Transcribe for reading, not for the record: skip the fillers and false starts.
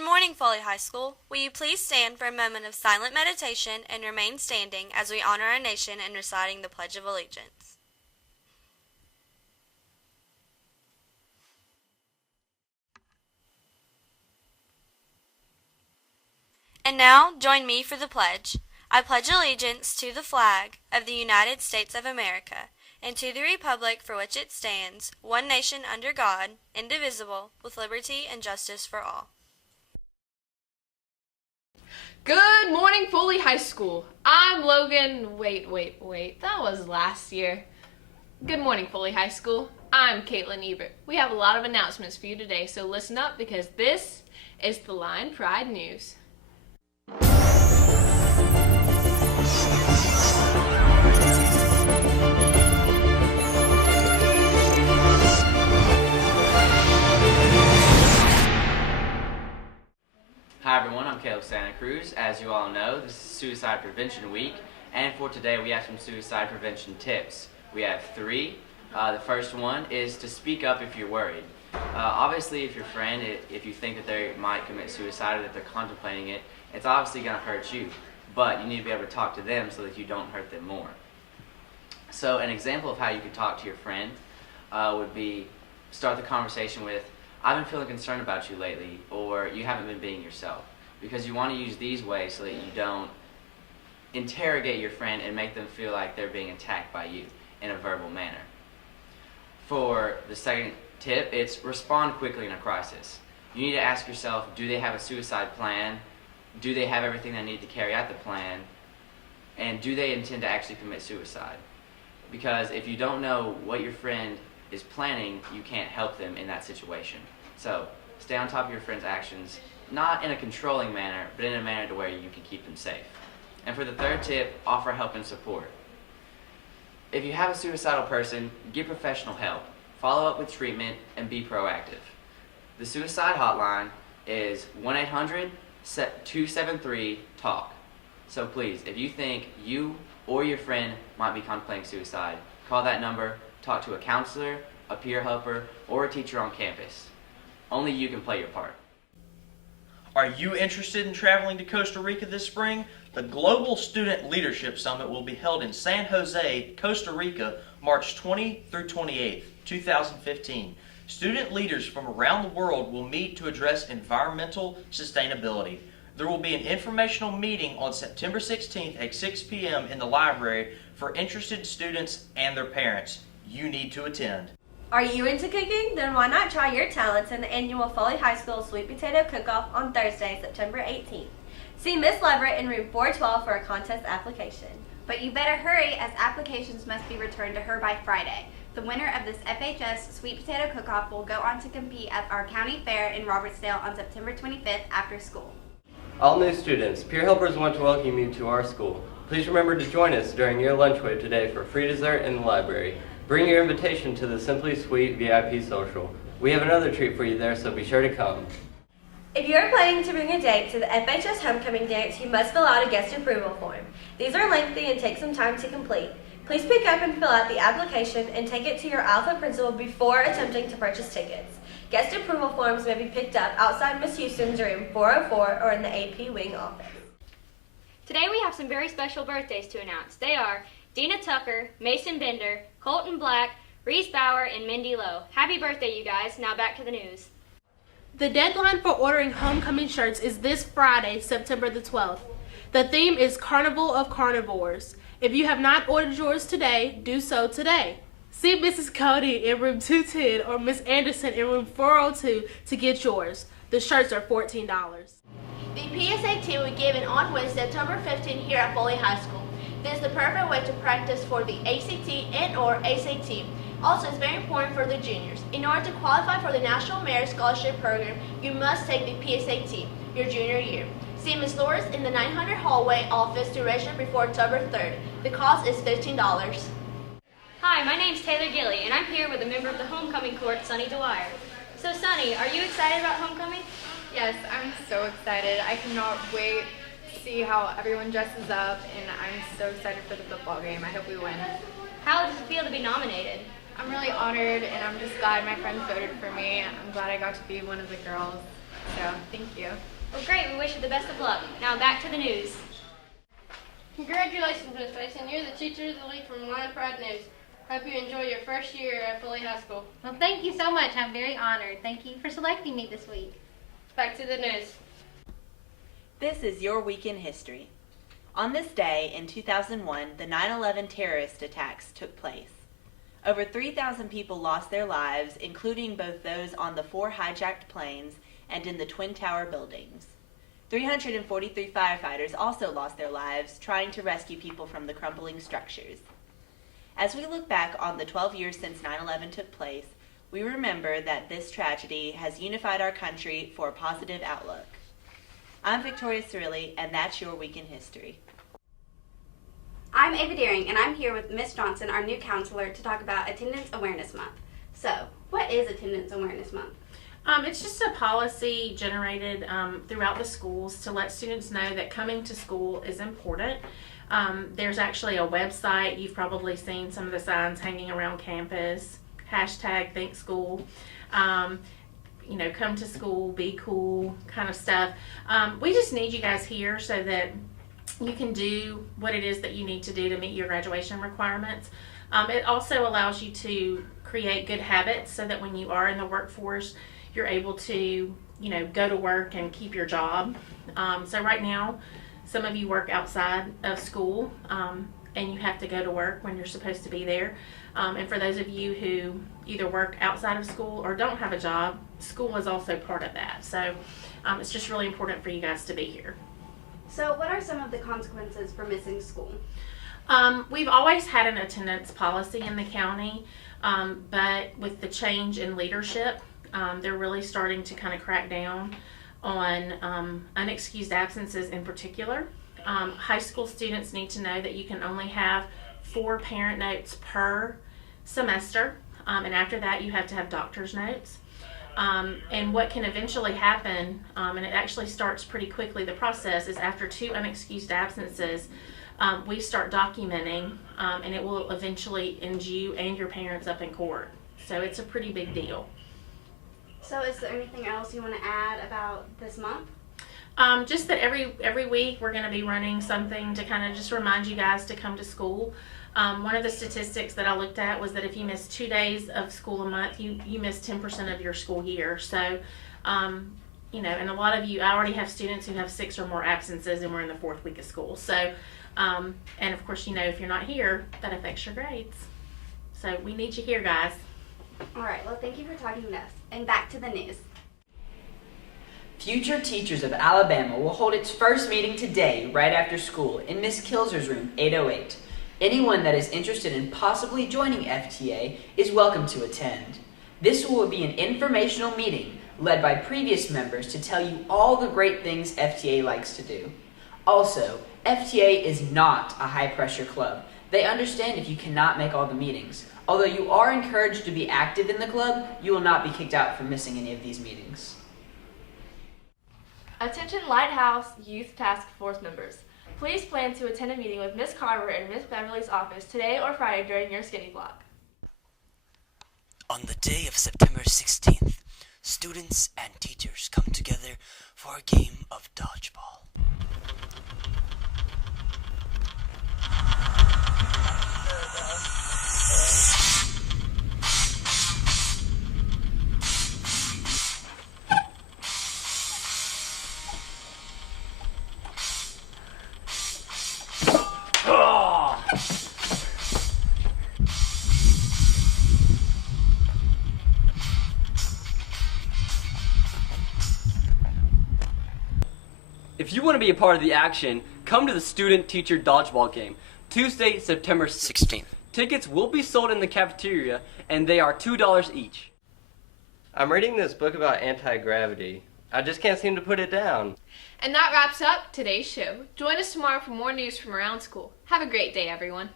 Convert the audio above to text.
Good morning, Foley High School. Will you please stand for a moment of silent meditation and remain standing as we honor our nation in reciting the Pledge of Allegiance. And now, join me for the pledge. I pledge allegiance to the flag of the United States of America and to the republic for which it stands, one nation under God, indivisible, with liberty and justice for all. Good morning, Foley High School. I'm Logan. Wait. That was last year. Good morning, Foley High School. I'm Caitlin Ebert. We have a lot of announcements for you today, so listen up because this is the Lion Pride News. Hi everyone, I'm Caleb Santa Cruz. As you all know, this is Suicide Prevention Week, and for today we have some suicide prevention tips. We have three. The first one is to speak up if you're worried. Obviously, if your friend, if you think that they might commit suicide or that they're contemplating it, it's obviously going to hurt you, but you need to be able to talk to them so that you don't hurt them more. So an example of how you could talk to your friend would be start the conversation with, "I've been feeling concerned about you lately," or "You haven't been being yourself," because you want to use these ways so that you don't interrogate your friend and make them feel like they're being attacked by you in a verbal manner. For the second tip, it's respond quickly in a crisis. You need to ask yourself, do they have a suicide plan? Do they have everything they need to carry out the plan? And do they intend to actually commit suicide? Because if you don't know what your friend is planning, you can't help them in that situation. So stay on top of your friend's actions, not in a controlling manner, but in a manner to where you can keep them safe. And for the third tip, offer help and support. If you have a suicidal person, get professional help, follow up with treatment, and be proactive. The suicide hotline is 1-800-273-TALK. So please, if you think you or your friend might be contemplating suicide, call that number, talk to a counselor, a peer helper, or a teacher on campus. Only you can play your part. Are you interested in traveling to Costa Rica this spring? The Global Student Leadership Summit will be held in San Jose, Costa Rica, March 20 through 28, 2015. Student leaders from around the world will meet to address environmental sustainability. There will be an informational meeting on September 16th at 6 p.m. in the library for interested students and their parents. You need to attend. Are you into cooking? Then why not try your talents in the annual Foley High School Sweet Potato Cook-Off on Thursday, September 18th. See Miss Leverett in room 412 for a contest application. But you better hurry, as applications must be returned to her by Friday. The winner of this FHS Sweet Potato Cook-Off will go on to compete at our county fair in Robertsdale on September 25th after school. All new students, peer helpers want to welcome you to our school. Please remember to join us during your lunch wait today for free dessert in the library. Bring your invitation to the Simply Sweet VIP Social. We have another treat for you there, so be sure to come. If you are planning to bring a date to the FHS homecoming dance, you must fill out a guest approval form. These are lengthy and take some time to complete. Please pick up and fill out the application and take it to your Alpha principal before attempting to purchase tickets. Guest approval forms may be picked up outside Miss Houston's room 404 or in the AP wing office. Today we have some very special birthdays to announce. They are Dina Tucker, Mason Bender, Colton Black, Reese Bauer, and Mindy Lowe. Happy birthday, you guys. Now back to the news. The deadline for ordering homecoming shirts is this Friday, September the 12th. The theme is Carnival of Carnivores. If you have not ordered yours today, do so today. See Mrs. Cody in room 210 or Miss Anderson in room 402 to get yours. The shirts are $14. The PSAT will be given on Wednesday, September 15 here at Foley High School. This is the perfect way to practice for the ACT and/or ASAT. Also, it's very important for the juniors. In order to qualify for the National Merit Scholarship Program, you must take the PSAT your junior year. See Ms. Loris in the 900 hallway office to register before October 3rd. The cost is $15. Hi, my name's Taylor Gilly, and I'm here with a member of the homecoming court, Sunny Dwyer. So, Sunny, are you excited about homecoming? Yes, I'm so excited. I cannot wait to see how everyone dresses up, and I'm so excited for the football game. I hope we win. How does it feel to be nominated? I'm really honored, and I'm just glad my friends voted for me. I'm glad I got to be one of the girls. So, thank you. Well, great. We wish you the best of luck. Now back to the news. Congratulations, Miss Mason. You're the teacher of the week from Lion Pride News. Hope you enjoy your first year at Foley High School. Well, thank you so much. I'm very honored. Thank you for selecting me this week. Back to the news. This is your week in history. On this day in 2001, the 9/11 terrorist attacks took place. Over 3,000 people lost their lives, including both those on the 4 hijacked planes and in the Twin Tower buildings. 343 firefighters also lost their lives trying to rescue people from the crumbling structures. As we look back on the 12 years since 9/11 took place, we remember that this tragedy has unified our country for a positive outlook. I'm Victoria Cirilli, and that's your week in history. I'm Ava Deering, and I'm here with Miss Johnson, our new counselor, to talk about Attendance Awareness Month. So, what is Attendance Awareness Month? It's just a policy generated throughout the schools to let students know that coming to school is important. There's actually a website. You've probably seen some of the signs hanging around campus. #ThinkSchool. Come to school, be cool kind of stuff. We just need you guys here so that you can do what it is that you need to do to meet your graduation requirements. It also allows you to create good habits so that when you are in the workforce, you're able to, go to work and keep your job. So right now, some of you work outside of school, and you have to go to work when you're supposed to be there. And for those of you who either work outside of school or don't have a job, school is also part of that. So it's just really important for you guys to be here. So, what are some of the consequences for missing school? We've always had an attendance policy in the county, but with the change in leadership, they're really starting to kind of crack down on unexcused absences in particular. High school students need to know that you can only have 4 parent notes per semester, and after that you have to have doctor's notes. And what can eventually happen, and it actually starts pretty quickly, the process is after 2 unexcused absences, we start documenting, and it will eventually end you and your parents up in court. So it's a pretty big deal. So is there anything else you want to add about this month? Just that every week we're going to be running something to kind of just remind you guys to come to school. One of the statistics that I looked at was that if you miss 2 days of school a month, you miss 10% of your school year. So, and a lot of you, I already have students who have 6 or more absences, and we're in the 4th week of school. So, and of course, if you're not here, that affects your grades. So we need you here, guys. All right, well, thank you for talking to us. And back to the news. Future Teachers of Alabama will hold its first meeting today, right after school, in Miss Kilser's room, 808. Anyone that is interested in possibly joining FTA is welcome to attend. This will be an informational meeting led by previous members to tell you all the great things FTA likes to do. Also, FTA is not a high-pressure club. They understand if you cannot make all the meetings. Although you are encouraged to be active in the club, you will not be kicked out for missing any of these meetings. Attention Lighthouse Youth Task Force members. Please plan to attend a meeting with Miss Carver in Miss Beverly's office today or Friday during your skinny block. On the day of September 16th, students and teachers come together for a game of dodgeball. If you want to be a part of the action, come to the student-teacher dodgeball game, Tuesday, September 16th. Tickets will be sold in the cafeteria, and they are $2 each. I'm reading this book about anti-gravity. I just can't seem to put it down. And that wraps up today's show. Join us tomorrow for more news from around school. Have a great day, everyone.